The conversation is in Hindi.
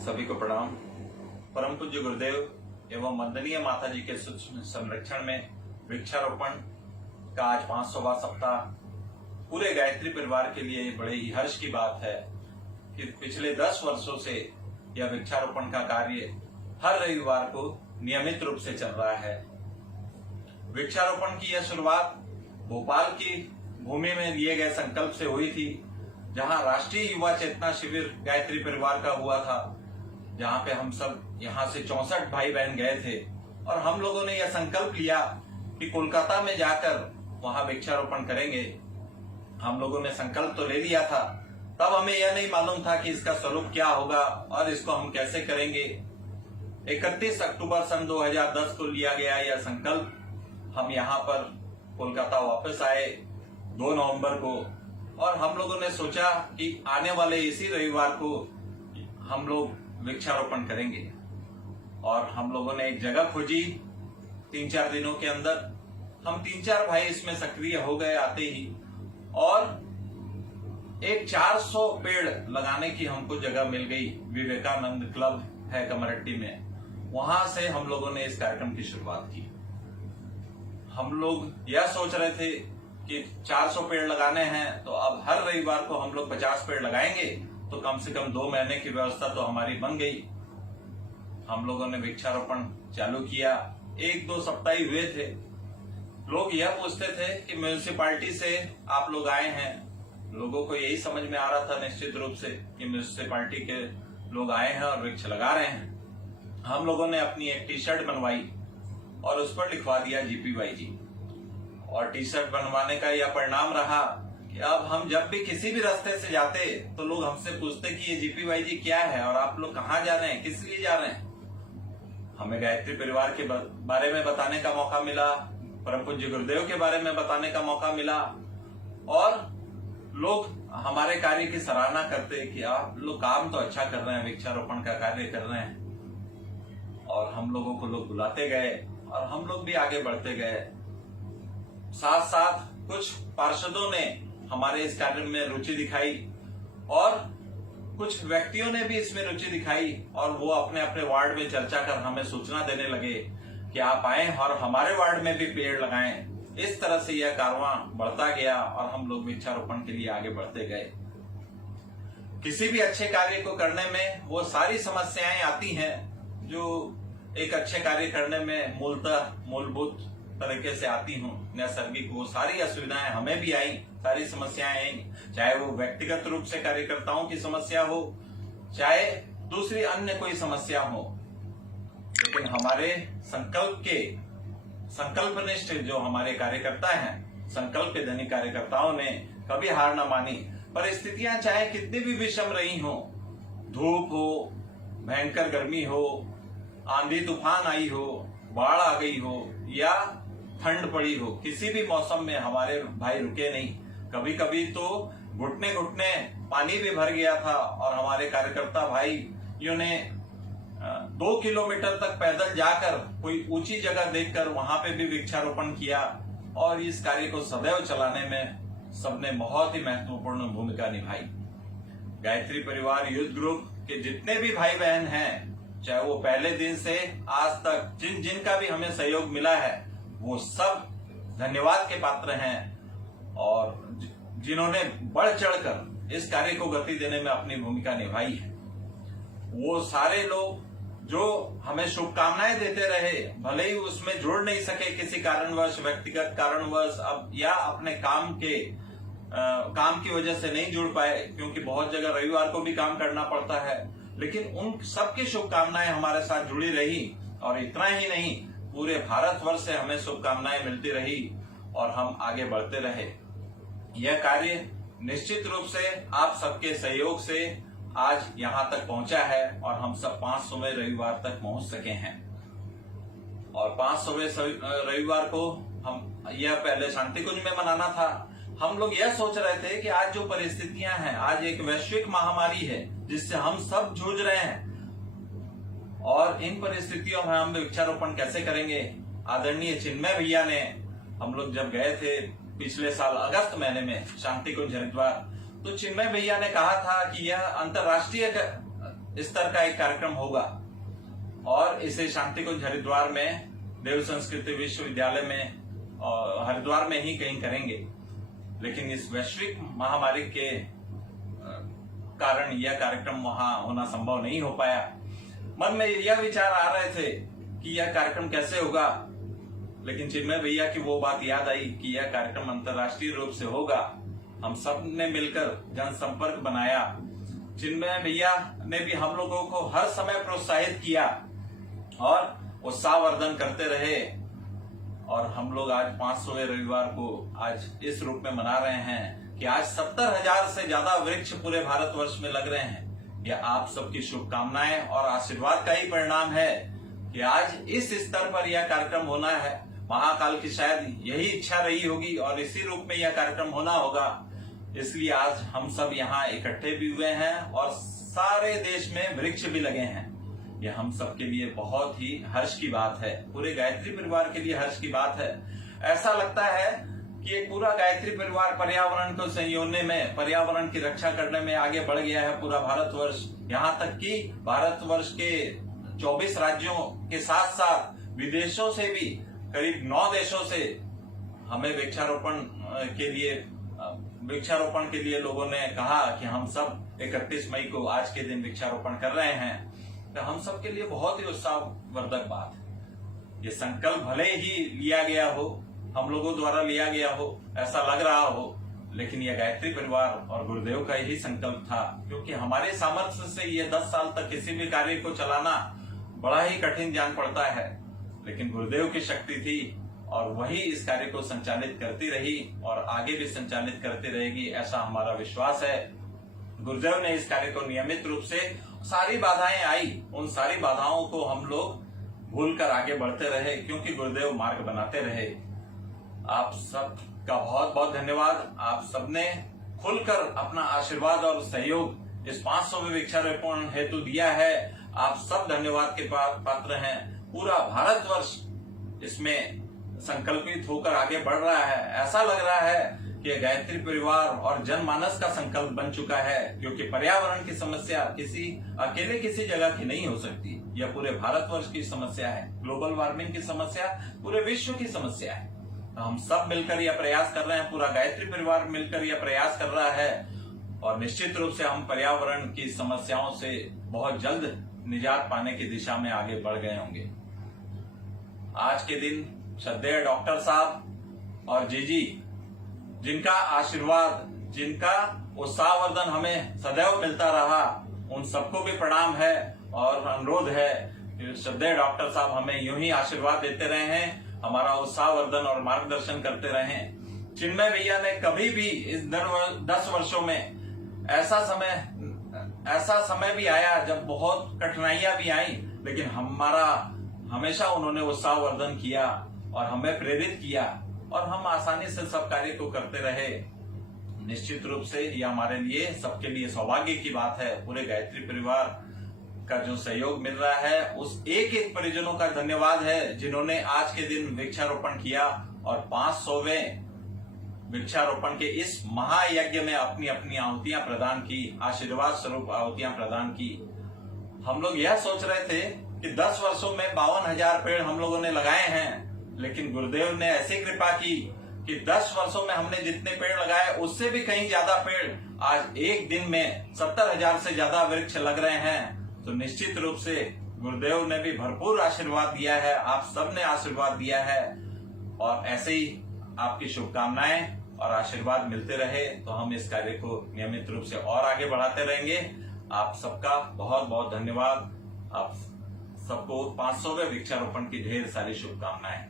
सभी को प्रणाम। परम पूज्य गुरुदेव एवं वंदनीय माता जी के संरक्षण में वृक्षारोपण का आज 500वां सप्ताह पूरे गायत्री परिवार के लिए बड़े ही हर्ष की बात है कि पिछले 10 वर्षों से यह वृक्षारोपण का कार्य हर रविवार को नियमित रूप से चल रहा है। वृक्षारोपण की यह शुरुआत भोपाल की भूमि में लिए गए संकल्प से हुई थी, जहां राष्ट्रीय युवा चेतना शिविर गायत्री परिवार का हुआ था, जहां पे हम सब यहां से 64 भाई बहन गए थे और हम लोगों ने यह संकल्प लिया कि कोलकाता में जाकर वहां वृक्षारोपण करेंगे। हम लोगों ने संकल्प तो ले लिया था, तब हमें यह नहीं मालूम था कि इसका स्वरूप क्या होगा और इसको हम कैसे करेंगे। 31 अक्टूबर सन 2010 को लिया गया यह संकल्प। हम यहाँ पर कोलकाता वापस आए 2 नवंबर को और हम लोगों ने सोचा कि आने वाले इसी रविवार को हम लोग वृक्षारोपण करेंगे। और हम लोगों ने एक जगह खोजी। 3-4 दिनों के अंदर हम 3-4 भाई इसमें सक्रिय हो गए आते ही, और एक 400 पेड़ लगाने की हमको जगह मिल गई। विवेकानंद क्लब है कमरट्टी में, वहां से हम लोगों ने इस कार्यक्रम की शुरुआत की। हम लोग यह सोच रहे थे कि 400 पेड़ लगाने हैं तो अब हर रविवार को हम लोग 50 पेड़ लगाएंगे तो कम से कम 2 महीने की व्यवस्था तो हमारी बन गई। हम लोगों ने वृक्षारोपण चालू किया। 1-2 सप्ताह ही हुए थे। लोग यह पूछते थे कि म्यूनिसिपालिटी से आप लोग आए हैं। लोगों को यही समझ में आ रहा था निश्चित रूप से कि म्यूनिसिपालिटी के लोग आए हैं और वृक्ष लगा रहे हैं। हम लोगों ने अपनी एक टी-शर्ट बनवाई और उस पर लिखवा दिया GPYG। और टी-शर्ट बनवाने का यह परिणाम रहा कि अब हम जब भी किसी भी रास्ते से जाते तो लोग हमसे पूछते कि ये GPYG क्या है और आप लोग कहाँ जा रहे हैं, किस लिए जा रहे हैं। हमें गायत्री परिवार के बारे में बताने का मौका मिला, परम पूज्य गुरुदेव के बारे में बताने का मौका मिला, और लोग हमारे कार्य की सराहना करते कि आप लोग काम तो अच्छा कर रहे हैं, वृक्षारोपण का कार्य कर रहे हैं। और हम लोगों को लोग बुलाते गए और हम लोग भी आगे बढ़ते गए। साथ साथ कुछ पार्षदों ने हमारे इस कार्य में रुचि दिखाई और कुछ व्यक्तियों ने भी इसमें रुचि दिखाई, और वो अपने अपने वार्ड में चर्चा कर हमें सूचना देने लगे कि आप आए और हमारे वार्ड में भी पेड़ लगाएं। इस तरह से यह कारवां बढ़ता गया और हम लोग वृक्षारोपण के लिए आगे बढ़ते गए। किसी भी अच्छे कार्य को करने में वो सारी समस्याएं आती हैं जो एक अच्छे कार्य करने में मूलभूत तरीके से आती हूँ। नैसर्गिक वो सारी असुविधाएं हमें भी आई, सारी समस्याएं आई, चाहे वो व्यक्तिगत रूप से कार्यकर्ताओं की समस्या हो, चाहे दूसरी अन्य कोई समस्या हो। लेकिन हमारे संकल्पनिष्ठ जो हमारे कार्यकर्ता हैं, संकल्प के धनी कार्यकर्ताओं ने कभी हार न मानी। परिस्थितियां चाहे कितनी भी विषम रही हो, धूप हो, भयंकर गर्मी हो, आंधी तूफान आई हो, बाढ़ आ गई हो या ठंड पड़ी हो, किसी भी मौसम में हमारे भाई रुके नहीं। कभी कभी तो घुटने घुटने पानी भी भर गया था और हमारे कार्यकर्ता भाइयों ने 2 किलोमीटर तक पैदल जाकर कोई ऊंची जगह देखकर वहां पे भी वृक्षारोपण किया। और इस कार्य को सदैव चलाने में सबने बहुत ही महत्वपूर्ण भूमिका निभाई। गायत्री परिवार यूथ ग्रुप के जितने भी भाई बहन हैं, चाहे वो पहले दिन से आज तक जिनका भी हमें सहयोग मिला है, वो सब धन्यवाद के पात्र हैं। और जिन्होंने बढ़ चढ़कर इस कार्य को गति देने में अपनी भूमिका निभाई है, वो सारे लोग जो हमें शुभकामनाएं देते रहे, भले ही उसमें जुड़ नहीं सके किसी कारणवश, व्यक्तिगत कारणवश अब या अपने काम की वजह से नहीं जुड़ पाए, क्योंकि बहुत जगह रविवार को भी काम करना पड़ता है, लेकिन उन सबकी शुभकामनाएं हमारे साथ जुड़ी रही। और इतना ही नहीं, पूरे भारतवर्ष से हमें शुभकामनाएं मिलती रही और हम आगे बढ़ते रहे। यह कार्य निश्चित रूप से आप सबके सहयोग से आज यहाँ तक पहुंचा है और हम सब 500वें रविवार तक पहुंच सके हैं। और 500वें रविवार को हम यह पहले शांति कुंज में मनाना था। हम लोग यह सोच रहे थे कि आज जो परिस्थितियां हैं, आज एक वैश्विक महामारी है जिससे हम सब जूझ रहे हैं, और इन परिस्थितियों में हम वृक्षारोपण कैसे करेंगे। आदरणीय चिन्मय भैया ने, हम लोग जब गए थे पिछले साल अगस्त महीने में शांति कुंज हरिद्वार, तो चिन्मय भैया ने कहा था कि यह अंतर्राष्ट्रीय स्तर का एक कार्यक्रम होगा और इसे शांति कुंज हरिद्वार में देव संस्कृति विश्वविद्यालय में और हरिद्वार में ही कहीं करेंगे। लेकिन इस वैश्विक महामारी के कारण यह कार्यक्रम वहां होना संभव नहीं हो पाया। मन में यह विचार आ रहे थे कि यह कार्यक्रम कैसे होगा, लेकिन चिन्मय भैया की वो बात याद आई कि यह कार्यक्रम अंतर्राष्ट्रीय रूप से होगा। हम सब ने मिलकर जनसंपर्क बनाया। चिन्मय भैया ने भी हम लोगों को हर समय प्रोत्साहित किया और उत्साहवर्धन करते रहे और हम लोग आज 500वें रविवार को आज इस रूप में मना रहे हैं कि आज 70,000 से ज्यादा वृक्ष पूरे भारतवर्ष में लग रहे हैं। यह आप सबकी शुभकामनाएं और आशीर्वाद का ही परिणाम है कि आज इस स्तर पर यह कार्यक्रम होना है। महाकाल की शायद यही इच्छा रही होगी और इसी रूप में यह कार्यक्रम होना होगा। इसलिए आज हम सब यहाँ इकट्ठे भी हुए हैं और सारे देश में वृक्ष भी लगे हैं। यह हम सब के लिए बहुत ही हर्ष की बात है, पूरे गायत्री परिवार के लिए हर्ष की बात है। ऐसा लगता है कि एक पूरा गायत्री परिवार पर्यावरण को संयोजने में, पर्यावरण की रक्षा करने में आगे बढ़ गया है। पूरा भारतवर्ष, यहाँ तक कि भारतवर्ष के 24 राज्यों के साथ साथ विदेशों से भी करीब 9 देशों से हमें वृक्षारोपण के लिए लोगों ने कहा कि हम सब 31 मई को आज के दिन वृक्षारोपण कर रहे हैं। तो हम सब के लिए बहुत ही उत्साहवर्धक बात है। ये संकल्प भले ही लिया गया हो, हम लोगों द्वारा लिया गया हो, ऐसा लग रहा हो, लेकिन यह गायत्री परिवार और गुरुदेव का यही संकल्प था, क्योंकि हमारे सामर्थ्य से ये 10 साल तक किसी भी कार्य को चलाना बड़ा ही कठिन जान पड़ता है। लेकिन गुरुदेव की शक्ति थी और वही इस कार्य को संचालित करती रही और आगे भी संचालित करती रहेगी, ऐसा हमारा विश्वास है। गुरुदेव ने इस कार्य को नियमित रूप से, सारी बाधाएं आई, उन सारी बाधाओं को हम लोग भूलकर आगे बढ़ते रहे, क्योंकि गुरुदेव मार्ग बनाते रहे। आप सब का बहुत बहुत धन्यवाद। आप सबने खुलकर अपना आशीर्वाद और सहयोग इस 500वें वृक्षारोपण हेतु दिया है। आप सब धन्यवाद के पात्र हैं। पूरा भारतवर्ष इसमें संकल्पित होकर आगे बढ़ रहा है। ऐसा लग रहा है कि गायत्री परिवार और जनमानस का संकल्प बन चुका है, क्योंकि पर्यावरण की समस्या अकेले किसी जगह की नहीं हो सकती। यह पूरे भारतवर्ष की समस्या है। ग्लोबल वार्मिंग की समस्या पूरे विश्व की समस्या है। हम सब मिलकर यह प्रयास कर रहे हैं, पूरा गायत्री परिवार मिलकर यह प्रयास कर रहा है और निश्चित रूप से हम पर्यावरण की समस्याओं से बहुत जल्द निजात पाने की दिशा में आगे बढ़ गए होंगे। आज के दिन श्रद्धेय डॉक्टर साहब और जीजी, जिनका आशीर्वाद, जिनका उत्साहवर्धन हमें सदैव मिलता रहा, उन सबको भी प्रणाम है और अनुरोध है कि श्रद्धेय डॉक्टर साहब हमें यूं ही आशीर्वाद देते रहे हैं, हमारा उत्साहवर्धन और मार्गदर्शन करते रहे। चिन्मय भैया ने कभी भी इस 10 वर्षों में ऐसा समय भी आया जब बहुत कठिनाइयां भी आई, लेकिन हमेशा उन्होंने उत्साहवर्धन किया और हमें प्रेरित किया और हम आसानी से सब कार्य को करते रहे। निश्चित रूप से यह हमारे लिए, सबके लिए सौभाग्य की बात है। पूरे गायत्री परिवार का जो सहयोग मिल रहा है, उस एक एक परिजनों का धन्यवाद है जिन्होंने आज के दिन वृक्षारोपण किया और 500वें वृक्षारोपण के इस महायज्ञ में अपनी अपनी आहुतियां प्रदान की, आशीर्वाद स्वरूप आहुतियां प्रदान की। हम लोग यह सोच रहे थे कि 10 वर्षों में 52,000 पेड़ हम लोगों ने लगाए हैं, लेकिन गुरुदेव ने ऐसी कृपा की कि 10 वर्षों में हमने जितने पेड़ लगाए उससे भी कहीं ज्यादा पेड़ आज एक दिन में 70,000 से ज्यादा वृक्ष लग रहे हैं। तो निश्चित रूप से गुरुदेव ने भी भरपूर आशीर्वाद दिया है, आप सबने आशीर्वाद दिया है और ऐसे ही आपकी शुभकामनाएं और आशीर्वाद मिलते रहे तो हम इस कार्य को नियमित रूप से और आगे बढ़ाते रहेंगे। आप सबका बहुत बहुत धन्यवाद। आप सबको 500वें वृक्षारोपण की ढेर सारी शुभकामनाएं।